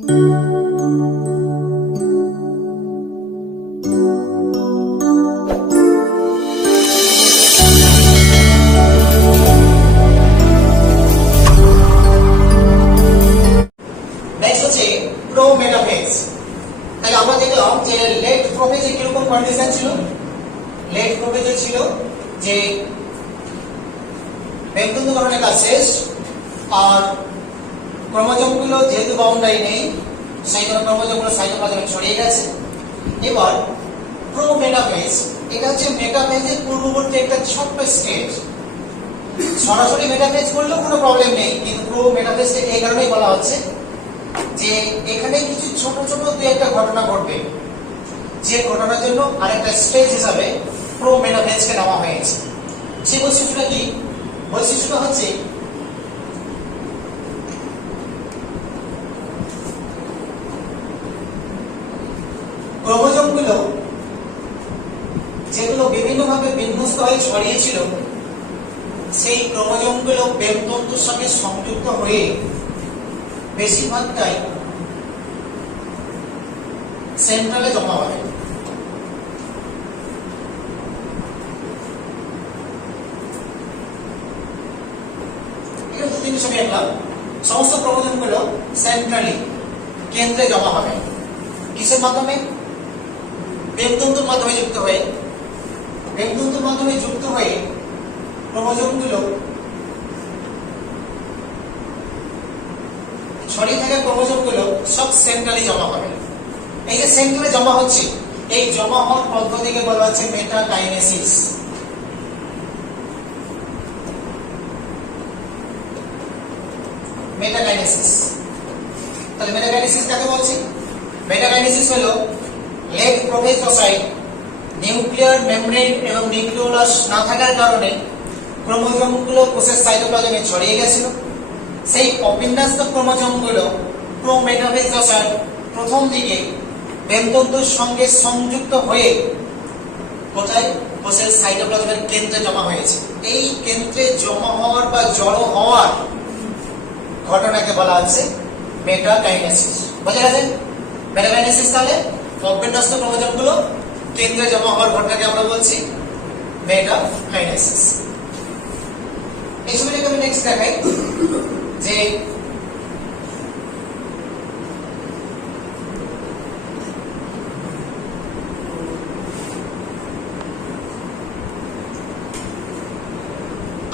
Next হচ্ছে prometaphase. তাহলে আমরা দেখলাম যে লেট প্রোফেজে কিরকম কন্ডিশন ছিল। লেট প্রোফেজে ছিল যে মেরুদণ্ড গঠনের কাজ শেষ, আর ক্রোমোজোমগুলো যেহেতু বাউন্ডারি নেই সেই জন্য ক্রোমোজোমগুলো সাইটোপ্লাজমে ছড়িয়ে গেছে। এবার প্রোমেটাফেজ, এটা হচ্ছে মেটাফেজের পূর্ববর্তী একটা ছোট্ট স্টেজ। সরাসরি মেটাফেজ করলেও কোনো প্রবলেম নেই, কিন্তু প্রোমেটাফেজকে এই কারণেই বলা হচ্ছে যে এখানে কিছু ছোট ছোট দুই একটা ঘটনা ঘটবে, যে ঘটনার জন্য আরেকটা স্টেজ হিসাবে প্রোমেটাফেজকে নেওয়া হয়েছে। সেই বৈশিষ্ট্যটা কি? বৈশিষ্ট্যটা হচ্ছে ক্রোমোজোমগুলো যেগুলো বিভিন্নভাবে বিন্যস্ত হয়ে ছড়িয়েছিল, সেই ক্রোমোজোমগুলো বেবতন্তুর সঙ্গে সংযুক্ত হয়ে বেশিরভাগটাই সেন্ট্রালে জমা হবে। এটা দু তিন ছবি আঁকলাম। সমস্ত ক্রোমোজোমগুলো সেন্ট্রালি কেন্দ্রে জমা হবে। কিসের মাধ্যমে? বেবতন্তুর মাধ্যমে যুক্ত হয়ে। বেবতন্তুর মাধ্যমে যুক্ত হয়ে ক্রোমোজোমগুলো ছড়িয়ে থাকা ক্রোমোজোমগুলো সব সেন্ট্রালি জমা হবে। এই যে সেন্ট্রালে জমা হচ্ছে, এই জমা হওয়ার পদ্ধতিকে বলা হচ্ছে মেটাকাইনেসিস। মেটাকাইনেসিস। তাহলে মেটাকাইনেসিস কাকে বলছি? মেটাকাইনেসিস হলো লেট প্রোফেজ দশায় নিউক্লিয়ার মেমব্রেন এবং নিউক্লিওলাস না থাকার কারণে ক্রোমোজোমগুলো কোষের সাইটোপ্লাজমে ছড়িয়ে গেছিল। সেই অবিন্যস্ত ক্রোমোজোমগুলো প্রোমেটাফেজ দশার প্রথম দিকে বেবতন্তুর সঙ্গে সংযুক্ত হয়ে কোথায়? কোষের সাইটোপ্লাজমের কেন্দ্রে জমা হয়েছে। এই কেন্দ্রে জমা হওয়ার বা জড়ো হওয়ার ঘটনাকে বলা হচ্ছে মেটাকাইনেসিস। বুঝে গেছে? মেটাকাইনেসিস তাহলে অবিন্যস্ত ক্রোমোজোমগুলো কেন্দ্রে জমা হওয়ার ঘটনাকে আমরা বলছি মেটাকাইনেসিস। এই ছবিটাকে আমি নেক্সট দেখাই যে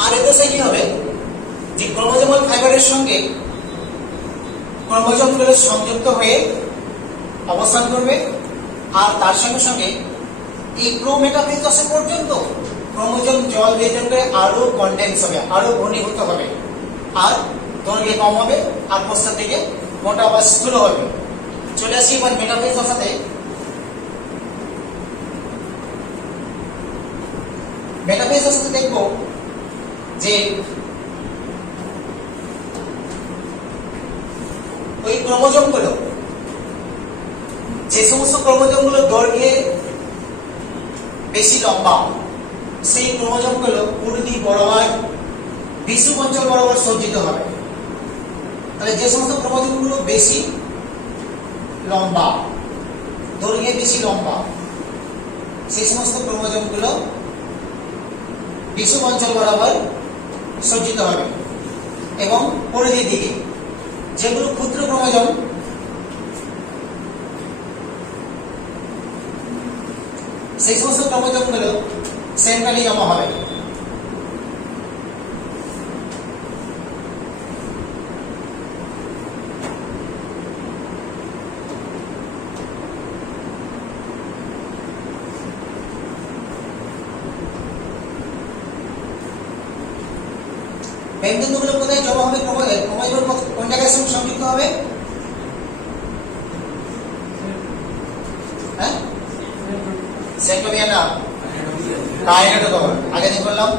আর এতে কি হবে যে ক্রোমোজোমাল ফাইবারের সঙ্গে ক্রোমোজোমগুলো সংযুক্ত হয়ে অবস্থান করবে, আর তার সঙ্গে সঙ্গে এই প্রোমেটাফেজ দশা পর্যন্ত ক্রোমোজোম জল ভেতর করে আরো কন্ডেন্স হবে, আরো ঘনীভূত হবে, আর দৈর্ঘ্য কম হবে, আর প্রস্থান থেকে মোটা বা স্থূল হবে। চলে আসি এবার মেটাফেজ দশাতে। মেটাফেজ দশাতে দেখবো যে ওই ক্রোমোজোমগুলো, যে সমস্ত ক্রোমোজোমগুলো দৈর্ঘ্যে বেশি লম্বা, সেই ক্রোমোজোমগুলো পুরুদি বরাবর বিষুব অঞ্চল বরাবর সজ্জিত হবে। তাহলে যে সমস্ত ক্রোমোজোমগুলো বেশি লম্বা, দৈর্ঘ্যে বেশি লম্বা, সেই সমস্ত ক্রোমোজোমগুলো বিষুব অঞ্চল বরাবর সজ্জিত হবে। এবং পরিধির দিকে যেগুলো ক্ষুদ্র ক্রোমোজোম, সেই সমস্ত ক্রোমোজোমগুলো সেন্ট্রালি জমা হবে। বেবতন্তুগুলো কোথায় জমা হবে? ক্রোমোজোম কোন জায়গায় সংযুক্ত হবে? হ্যাঁ, সেন্ট্রোমিয়ার না কাইনেটোকর। আগে যে বললাম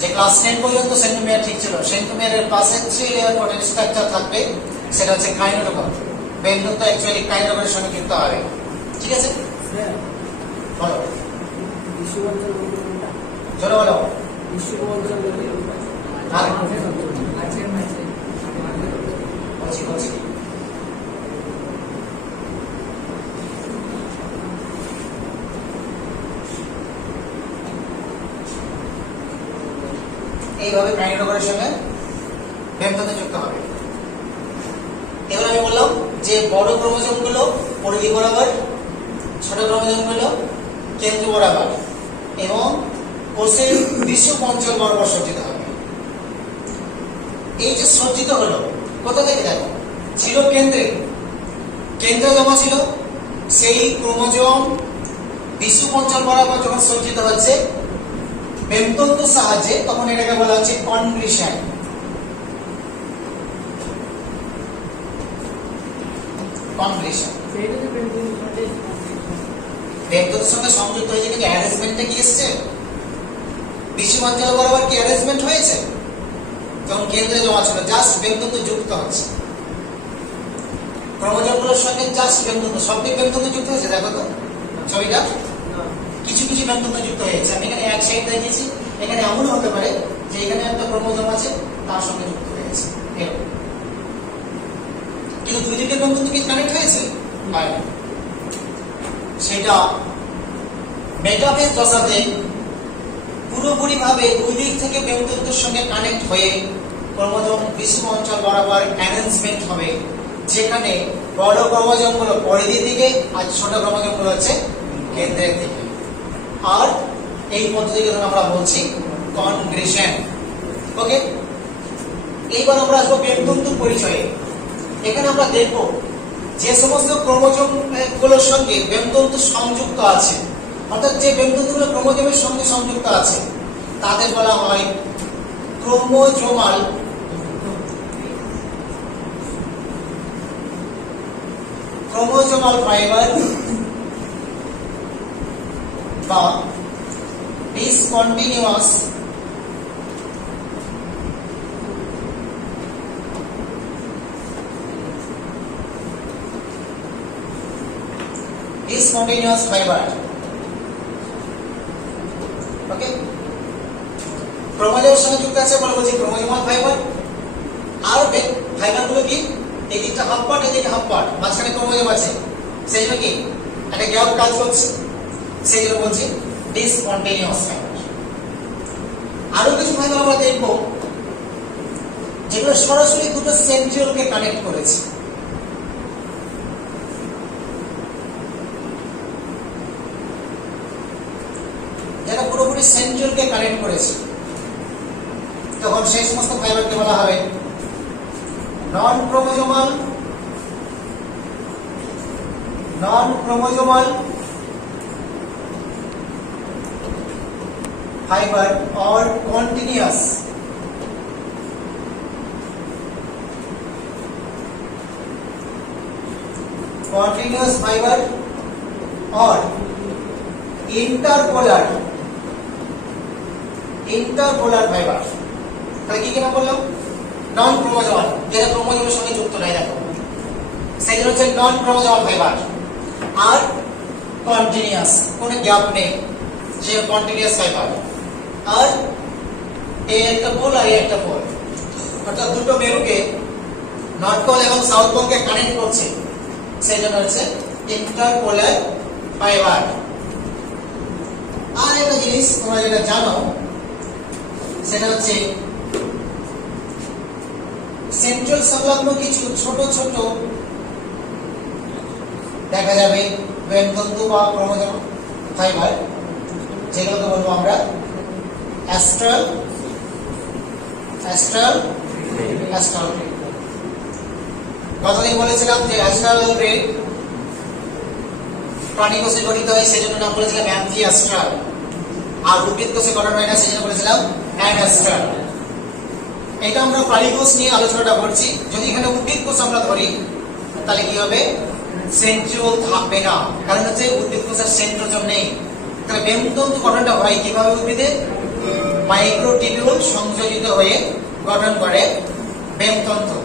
যে ক্লাস 10 পর্যন্ত সেন্ট্রোমিয়ার ঠিক ছিল, সেন্ট্রোমিয়ারের পাশে 3 লেয়ার প্রোটিন স্ট্রাকচার থাকবে, সেটা হচ্ছে কাইনেটোকর। বেবতন্তু অ্যাকচুয়ালি কাইনেটোকরের সঙ্গে যুক্ত হবে। ঠিক আছে, বলো জোরে বলো। এইভাবে কাইনেটোকরের সঙ্গে ব্যন্তন্তু যুক্ত হবে। এবার আমি বললাম যে বড় ক্রোমোজোম গুলো পরিধি বরাবর, ছোট ক্রোমোজোম গুলো কেন্দ্র বরাবর এবং কোষের বিষুব অঞ্চল বরাবর সজ্জিত হবে। এই যে সজ্জিত হলো কোথা থেকে দেখো, ছিল কেন্দ্রে, কেন্দ্রে জমা ছিল, সেই ক্রোমোজোম বিষুব অঞ্চল বরাবর যখন সজ্জিত হচ্ছে ব্যন্তন্তুর সাহায্যে, তখন এটাকে বলা হচ্ছে কনগ্রিশন। কনগ্রিশন ব্যন্তন্তুর সঙ্গে সংযুক্ত হয়েছে, কিন্তু অ্যারেঞ্জমেন্টটা কি এসছে? বিষুব অঞ্চল বরাবর কি অ্যারেঞ্জমেন্ট হয়েছে? যখন কেন্দ্রে জমা ছিল জাস্ট ব্যন্তন্তু যুক্ত হচ্ছে, ক্রোমোজোমগুলোর সঙ্গে জাস্ট ব্যন্তন্তু, সবটি ব্যন্তন্তু যুক্ত হয়েছে। দেখো তো ছবিটা, কিছু কিছু ব্যন্তন্তু যুক্ত হয়েছে। আমি এখানে এক সাইড দেখিয়েছি, এখানে এমন হতে পারে যে এখানে একটা ক্রোমোজোম আছে তার সঙ্গে যুক্ত হয়েছে, কিন্তু দুই দিকের ব্যন্তন্তু কি কানেক্ট হয়েছে? সেটা মেটাফেজ দশাতে পুরোপুরি ভাবে দুই দিক থেকে ব্যন্তন্তুর সঙ্গে কানেক্ট হয়ে ক্রোমোজোম বিষুব অঞ্চল বরাবর অ্যারেঞ্জমেন্ট হবে, যেখানে বড় ক্রোমোজোম গুলো পরিধির দিকে আর ছোট ক্রোমোজোম গুলো হচ্ছে কেন্দ্রের দিকে। আর এই পদ্ধতিকে আমরা বলছি কনগ্রেশন। ওকে, এইবার আমরা আসবো ব্যন্তন্তুর পরিচয়ে। এখানে আমরা দেখব যে সমস্ত ক্রোমোজোম গুলোর সঙ্গে ব্যন্তন্তু সংযুক্ত আছে, অর্থাৎ যে ব্যন্তন্তুগুলো ক্রোমোজোমের সঙ্গে সংযুক্ত আছে তাদের বলা হয় ক্রোমোজোমাল ফাইবার বা ডিসকন্টিনিউয়াস ফাইবার। ওকে, ক্রোমোজোমের সঙ্গে যুক্ত আছে বলে বলছি ক্রোমোজোমাল ফাইবার। আর ফাইবার গুলো কি, এই দিকটা হাফ পার্ট, এই দিকটা হাফ পার্ট, মাঝখানে ক্রোমোজোম আছে, সেই জন্য কি একটা গ্যাপ কাজ করছে, সেই জন্য বলছি ডিসকন্টিনিউয়াস ফাইবার। আরো কিছু ফাইবার আমরা দেখবো যেগুলো সরাসরি দুটো সেন্ট্রিওলকে কানেক্ট করেছে। যেটা পুরোপুরি সেন্ট্রিওলকে কানেক্ট করেছে, তখন সেই সমস্ত ফাইবারকে বলা হবে নন chromosomal fiber or continuous fiber or interpolar fiber। তাহলে কি নাম বললাম? নন ক্রোমোজোমাল, যেটা ক্রোমোজোমের সঙ্গে যুক্ত নাই, দেখো সেগুলো হচ্ছে নন ক্রোমোজোমাল ফাইবার। আর কন্টিনিউয়াস, কোনো গ্যাপ নেই, সে কন্টিনিউয়াস ফাইবার। আর এই একটা পোল আর এই একটা পোল, অর্থাৎ দুটো মেরুকে নর্থ পোল এবং সাউথ পোলকে কানেক্ট করছে, সেই জন্য হচ্ছে ইন্টারপোলার ফাইবার। আর একটা জিনিস তোমরা যেটা জানো সেটা হচ্ছে সেন্ট্রাল সংলগ্ন কিছু ছোট ছোট দেখা যাবে ব্যন্তন্তু বা ক্রোমোজোম ফাইবার, যেগুলোকে বলবো আমরা অ্যাস্ট্রাল গ্রিড। গতদিন বলেছিলাম যে অ্যাস্ট্রাল গ্রিড প্রাণী কোষে গঠিত হয়, সেজন্য নাম বলেছিলাম অ্যাম্ফিঅ্যাস্ট্রাল। আর উদ্ভিদ কোষে গঠন হয় না, সেজন্য বলেছিলাম অ্যাডাস্ট্রাল। এটা আমরা প্রাণী কোষ নিয়ে আলোচনাটা করছি। যদি এখানে উদ্ভিদ কোষ আমরা ধরি তাহলে কি হবে? সেন্ট্রিওল থাকবে না, কারণ হচ্ছে উদ্ভিদ কোষের সেন্ট্রোজোম নেই। তাহলে ব্যন্তন্তু গঠনটা হয় কিভাবে? উদ্ভিদে মাইক্রোটিবিউল সংযোজিত হয়ে গঠন করে ব্যন্তন্তু।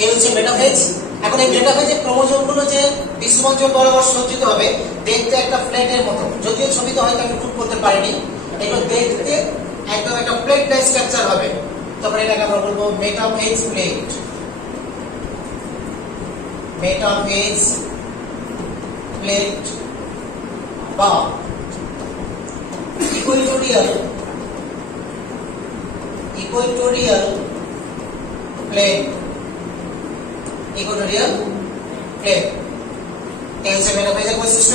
এই হচ্ছে মেটাফেজ। এখন এই মেটাফেজের ক্রোমোজোমগুলো যে বিষুব অঞ্চল বরাবর সজ্জিত হবে, দেখতে একটা প্লেটের মতো, যদিও ছবিতে হয়তো আমি ফুট করতে পারিনি, এগুলো দেখতে একদম একটা প্লেট টাইপ স্ট্রাকচার হবে। তারপরে এটাকে আমরা বলবো মেটাফেজ প্লেট, মেটাফেজ প্লেট বা equatorial equatorial plane, equatorial plane এই হচ্ছে মেটাফেজের বৈশিষ্ট্য।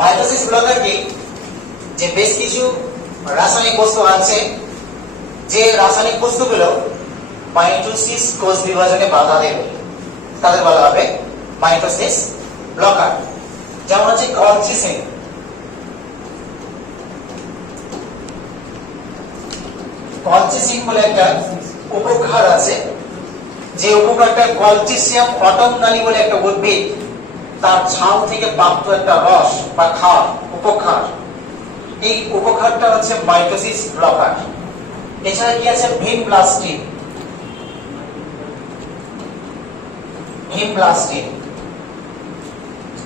মাইটোসিস ব্লকার কি, যে বেশ কিছু রাসায়নিক বস্তু আছে, যে রাসায়নিক বস্তুগুলো মাইটোসিস কোষ বিভাজনে বাধা দেবে, তাদের বলা হবে মাইটোসিস ব্লকার। যেমন হচ্ছে কলচিসিন, কলচিসিন বলে একটা উপক্ষার আছে, যে উপক্ষারটা কলচিসিয়াম অটোমনালি বলে একটা উদ্ভিদ, তার ছাল থেকে প্রাপ্ত একটা রস বা ক্ষার, উপক্ষার। এই উপক্ষারটা হচ্ছে মাইটোসিস ব্লকার। এছাড়া কি আছে, ভিমব্লাস্টিন, ভিমব্লাস্টিন,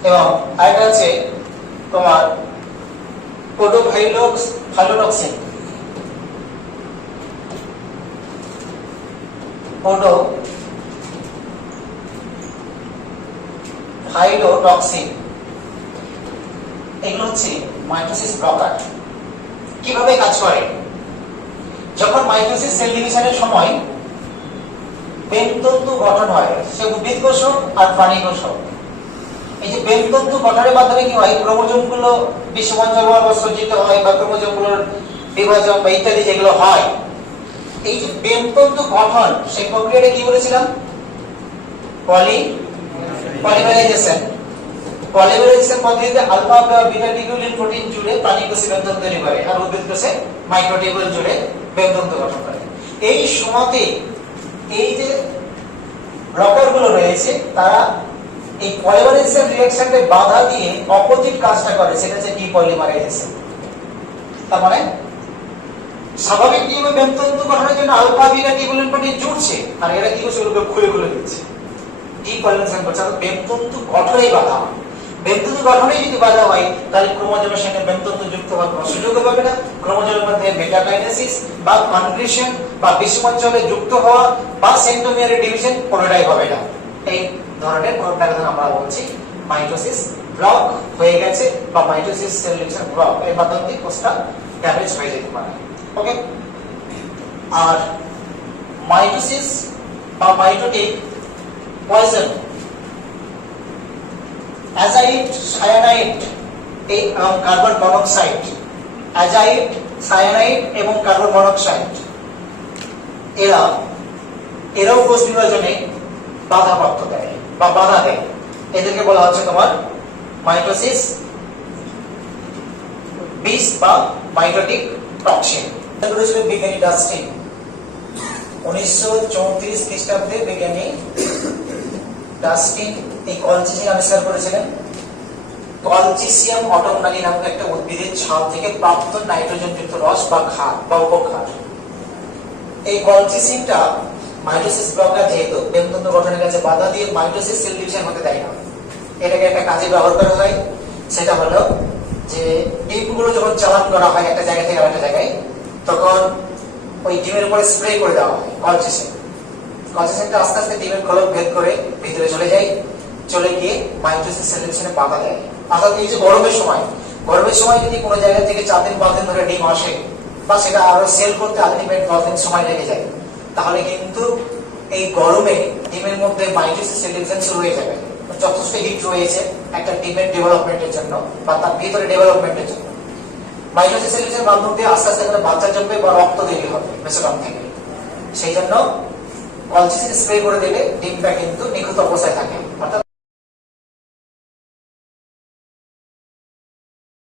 এবং আরেকটা আছে তোমার পোডোফাইলোক্সিন, পোডোফাইলোটক্সিন। এগুলো হচ্ছে মাইটোসিস ব্লকার। কিভাবে কাজ করে? যখন মাইটোসিস সেল ডিভিশনের সময় বেনতন্তু গঠন হয়, সে উদ্ভিদ কোষ হোক আর প্রাণী কোষ হোক, এই যে বেনতন্তু গঠনের মাধ্যমে কি হয়, ক্রোমোজোম গুলো বিষমঞ্জল বা সজ্জিত হয়, বা ক্রোমোজোম গুলোর বিভাজন বা ইত্যাদি যেগুলো হয়, এই যে বেনতন্তু গঠন, সেই প্রক্রিয়াটা কি বলেছিলাম? পলিমারাইজেশন। পলিমারাইজেশন পদ্ধতিতে আলফা বা বিটা টিউবুলিন প্রোটিন জুড়ে প্রাণী কোষে বেনতন্তু তৈরি করে, আর উদ্ভিদ কোষে মাইক্রোটিউবুল জুড়ে বেনতন্তু গঠন করে। এই সময়তে এই যে ব্লকার গুলো রয়েছে, তারা এই পলিমারাইজেশন রিঅ্যাকশনকে বাধা দিয়ে অপোজিট কাজটা করে, সেটা হচ্ছে ডিপলিমারাইজেশন। তার মানে স্বাভাবিক নিয়মে বেনতন্তু গঠনের জন্য আলফা বিটা টিউবুলিন প্রোটিন জুড়ছে, আর এরা কি করছে, ওগুলো খুলে খুলে দিচ্ছে, ডিপলিমারাইজেশন করছে। আর বেনতন্তু গঠনেই বাধা হয়। বেনতন্তু গঠনে যদি বাধা হয়, তাহলে ক্রোমোজোমের সঙ্গে বেনতন্তু যুক্ত হওয়ার কোনো সুযোগ পাবে না। ক্রোমোজোমের মধ্যে মেটাকাইনেসিস বা কনগ্রেশন বা বিষমঞ্জলে যুক্ত হওয়া বা সেন্ট্রোমিয়ারের ডিভিশন কোনোটাই হবে না। এই ধরনের কোনটাকে আমরা বলছি মাইটোসিস ব্লক হয়ে গেছে, বা মাইটোসিস সেল ডিভিশন ব্লক। এর মাধ্যমে কোষটা ড্যামেজ হয়ে যেতে পারে। ওকে, আর মাইটোসিস বা মাইটোটিক পয়জন, অ্যাজাইড, সায়ানাইড এবং কার্বন মনোক্সাইড, অ্যাজাইড, সায়ানাইড এবং কার্বন মনোক্সাইড, এরাও কোষ বিভাজনে বাধাপ্রাপ্ত দেয় বা বাধা দেয়। এদেরকে বলা হচ্ছে তোমার মাইটোসিস বিষ বা মাইটোটিক টক্সিন। বিজ্ঞানী ডাস্টিন 1934 খ্রিস্টাব্দে বিজ্ঞানী ডাস্টিন এই কলচিসিন আবিষ্কার করেছিলেন। কলচিসিয়াম অটোমনালি নামক একটা উদ্ভিদের ছাল থেকে প্রাপ্ত নাইট্রোজেন যুক্ত রস বা ক্ষার বা উপক্ষার। এই কলচিসিনটা মাইটোসিস ব্লকার, যেহেতু বেনতন্তু গঠনের কাছে বাধা দিয়ে মাইটোসিস সেল ডিভিশন হতে দেয় না, এটাকে একটা কাজে ব্যবহার করা হয়। সেটা হলো যে ডিমগুলো যখন চালান করা হয় একটা জায়গা থেকে আরেকটা জায়গায়, তখন ওই ডিমের উপরে স্প্রে করে দেওয়া হয় কলচিসিন। কলচিসিনটা আস্তে আস্তে ডিমের খোলক ভেদ করে ভিতরে চলে যায়, চলে গিয়ে মাইটোসিস সেল ডিভিশনে বাধা দেয়। অর্থাৎ এই যে গরমের সময় যদি কোনো জায়গা থেকে 4 দিন 5 দিন ধরে ডিম আসে, বা সেটা আরো সেল করতে আলটিমেট 10 দিন সময় লেগে যায়, তাহলে কিন্তু এই গরমে ডিমের মধ্যে মাইটোসিস সেল ডিভিশন শুরু হয়ে যাবে। যথেষ্ট হিট রয়েছে একটা ডিমের ডেভেলপমেন্টের জন্য বা তার ভিতরে ডেভেলপমেন্টের জন্য। মাইটোসিস সেল ডিভিশনের মাধ্যম দিয়ে আস্তে আস্তে এখানে বাচ্চা জন্মে বা রক্ত তৈরি হবে মেসোডার্ম থেকে। সেই জন্য কলচিসিন স্প্রে করে দিলে ডিমটা কিন্তু নিখুঁত অবস্থায়